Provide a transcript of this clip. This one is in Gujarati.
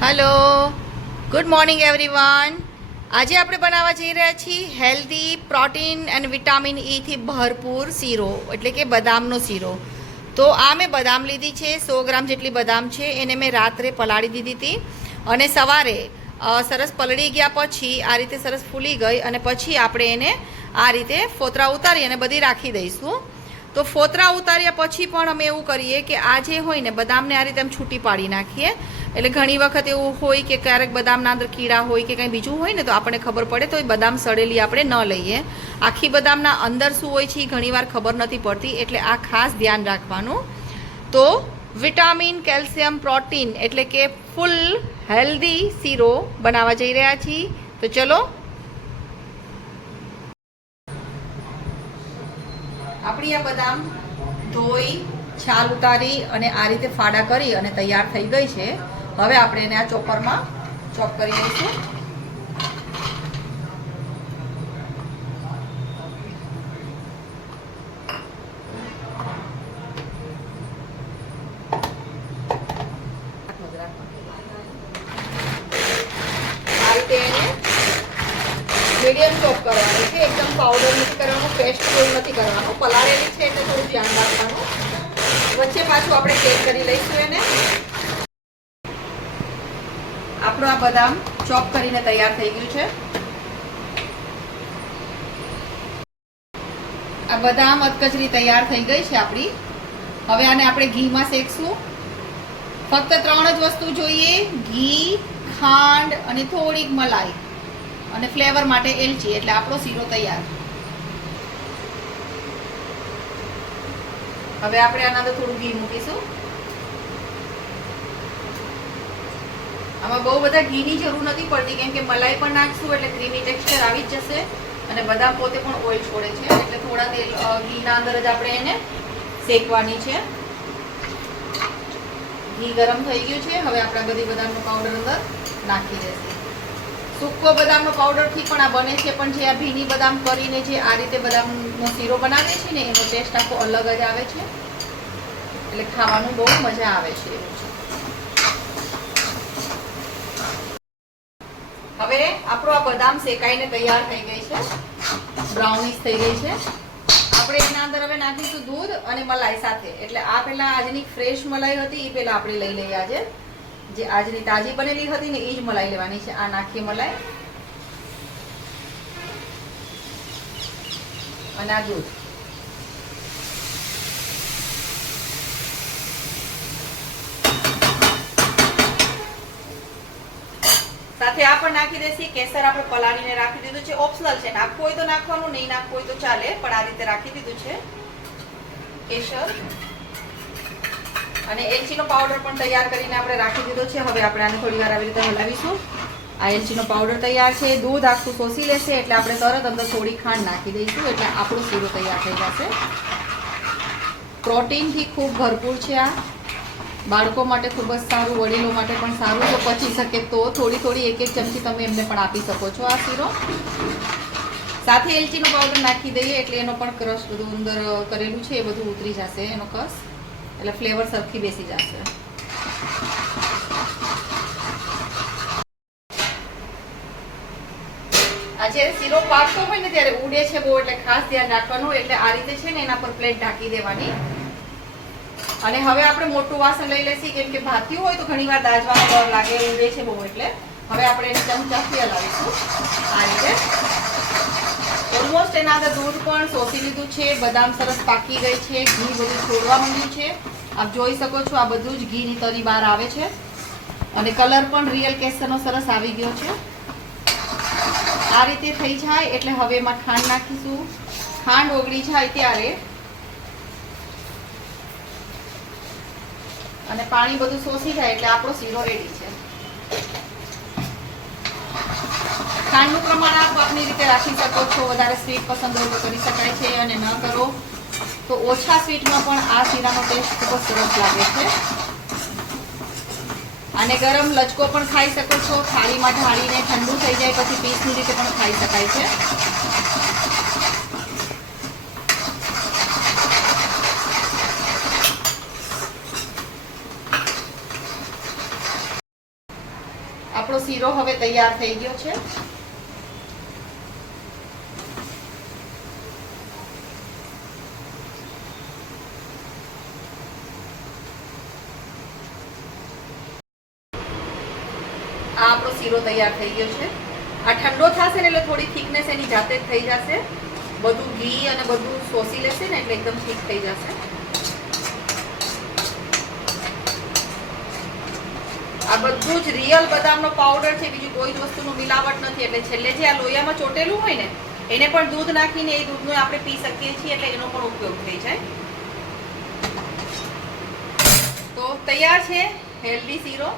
હલો ગુડ મોર્નિંગ એવરીવન આજે આપણે બનાવવા જઈ રહ્યા છીએ હેલ્ધી પ્રોટીન અને વિટામિન ઈથી ભરપૂર શીરો, એટલે કે બદામનો શીરો. તો આ મેં બદામ લીધી છે, સો ગ્રામ જેટલી બદામ છે, એને મેં રાત્રે પલાળી દીધી હતી. અને સવારે સરસ પલળી ગયા પછી આ રીતે સરસ ફૂલી ગઈ અને પછી આપણે એને આ રીતે ફોતરા ઉતારી અને બધી રાખી દઈશું. તો ફોતરા ઉતાર્યા પછી પણ અમે એવું કરીએ કે આ જે હોય ને, બદામને આ રીતે આમ છૂટી પાડી નાખીએ. એટલે ઘણી વખત એવું હોય કે ક્યારેક બદામના અંદર કીડા હોય કે કંઈ બીજું હોય ને, તો આપણને ખબર પડે તો એ બદામ સડેલી આપણે ન લઈએ. આખી બદામના અંદર શું હોય છે એ ઘણીવાર ખબર નથી પડતી, એટલે આ ખાસ ધ્યાન રાખવાનું. તો વિટામિન, કેલ્શિયમ, પ્રોટીન એટલે કે ફૂલ હેલ્ધી શીરો બનાવવા જઈ રહ્યા છીએ. તો ચલો આપણી આ બદામ ધોઈ, છાલ ઉતારી અને આ રીતે ફાડા કરી અને તૈયાર થઈ ગઈ છે. હવે આપણે એને આ ચોપરમાં ચોપ કરી લઈશું આ રીતે એને મીડિયમ ચોપ કરવાનું છે. એકદમ પાવડર નથી કરવાનું પેસ્ટ કોઈ નથી કરવાનું. પલાળેલી છે એટલે થોડું ધ્યાન રાખવાનું. વચ્ચે પાછું આપણે ચેક કરી લઈશું એને. આપણું આ બદામ ચોપ કરીને તૈયાર થઈ ગયું છે. આ બદામ અધકચરી તૈયાર થઈ ગઈ છે આપણી. હવે આને આપણે ઘીમાં શેકશું. ફક્ત ત્રણ જ વસ્તુ જોઈએ. ઘી, ખાંડ અને થોડીક મલાઈ. અને ફ્લેવર માટે એલચી, એટલે આપણો શીરો તૈયાર. હવે આપણે આના અંદર થોડું ઘી મૂકીશું. આમાં બહુ બધા ઘીની જરૂર નથી પડતી, કેમ કે મલાઈ પણ નાખશું, એટલે ક્રીમી ટેક્સચર આવી જ જશે. અને બદામ પોતે પણ ઓઇલ છોડે છે, એટલે થોડા તેલ ઘીના અંદર જ આપણે એને શેકવાની છે. ઘી ગરમ થઈ ગયું છે, હવે આપણે બધી બદામનો પાવડર અંદર નાખી દેશે સૂકો બદામનો પાવડરથી પણ આ બને છે, પણ જે આ ભીની બદામ કરીને જે આ રીતે બદામનો શીરો બનાવે છે ને, એનો ટેસ્ટ આખો અલગ જ આવે છે. એટલે ખાવાનું બહુ મજા આવે છે હવે આપણો આ બદામ શેકાઈને તૈયાર થઈ ગઈ છે. બ્રાઉનિશ થઈ ગઈ છે. આપણે એના અંદર હવે નાખીશું દૂધ અને મલાઈ સાથે. એટલે આ પહેલા આજની ફ્રેશ મલાઈ હતી, એ પહેલા આપણે લઈ લઈએ આજે. જે આજની તાજી બનેલી હતી ને એ જ મલાઈ લેવાની છે. આ નાખીએ મલાઈ અને આ દૂધ. સાથે આ પણ નાખી દેસી. કેસર આપણે પલાળીને રાખી દીધું છે. ઓપ્શનલ છે. નાખવું હોય તો નાખવાનું, નહીં નાખવું હોય તો ચાલે, પણ આ રીતે રાખી દીધું છે. કેસર. અને એલચીનો પાવડર પણ તૈયાર કરીને આપણે રાખી દીધો છે. હવે આપણે આને થોડી વાર આવી રીતે હલાવીશું. આ એલચીનો પાવડર તૈયાર છે. દૂધ આખું શોષી લેશે એટલે આપણે તરત અંદર થોડી ખાંડ નાખી દઈશું એટલે આપણું શીરો તૈયાર થઈ જશે. પ્રોટીનથી ખૂબ ભરપૂર છે આ. બાળકો માટે ખૂબ જ સારું, વડીલો માટે પણ સારું. જો પચી શકે તો થોડી થોડી એક એક ચમચી તમે એમને પણ આપી શકો છો આ શીરો. સાથે એલચીનો પાવડર નાખી દઈએ એટલે એનો પણ ક્રશ બધું અંદર કરેલું છે, એ બધું ઉતરી જશે એનો કસ એટલે ફ્લેવર સરખી બેસી જશે. જ્યારે શીરો પાકતો હોય ને ત્યારે ઉડે છે બહુ, એટલે ખાસ ધ્યાન રાખવાનું, એટલે આ રીતે છે ને એના પર પ્લેટ ઢાંકી દેવાની. અને હવે આપણે મોટું વાસણ લઈ લેશી કેમ કે ભાત્યું હોય તો ઘણીવાર દાજવાનો ડર લાગે, ઉડે છે બહુ, એટલે હવે આપણે એને ચમચાથી હલાવીશું આ રીતે. ઓલમોસ્ટ એના અંદર દૂધ પણ શોષી લીધું છે, બદામ સરસ પાકી ગઈ છે, ઘી બધું છોડવા માંડ્યું છે. આપ જોઈ શકો છો આ બધું જ ઘીની તરી બહાર આવે છે. અને કલર પણ રિયલ કેસરનો સરસ આવી ગયો છે. આ રીતે થઈ જાય એટલે હવે એમાં ખાંડ નાખીશું. ખાંડ ઓગળી જાય ત્યારે અને પાણી બધું શોષી જાય એટલે આપણો શીરો રેડી છે. ખાંડનું પ્રમાણ આપ આપની રીતે રાખી શકો છો. વધારે સ્વીટ પસંદ હોય તો કરી શકાય છે અને ન કરો તો ઓછા સ્વીટમાં પણ આ શીરાનો ટેસ્ટ ખૂબ જ સરસ લાગે છે. અને ગરમ લચકો પણ ખાઈ શકો છો. થાળીમાં ઢાળીને ઠંડુ થઈ જાય પછી પીસની રીતે પણ ખાઈ શકાય છે. આપણો શીરો હવે તૈયાર થઈ ગયો છે આ આપણો શીરો તૈયાર થઈ ગયો છે. આ ઠંડો થશે એટલે થોડી થિકનેસ એની જાતે જ થઈ જશે. બધું ઘી અને બધું શોષી લેશે ને એટલે એકદમ ઠીક થઈ જશે. આ બધું જ રિયલ બદામનો પાવડર છે, બીજું કોઈ જ વસ્તુનું મિલાવટ નથી. એટલે છેલ્લે જે આ લોહીયામાં ચોટેલું હોય ને, એને પણ દૂધ નાખીને એ દૂધનો આપણે પી શકીએ છીએ એટલે એનો પણ ઉપયોગ થઈ જાય. તો તૈયાર છે હેલ્ધી શીરો.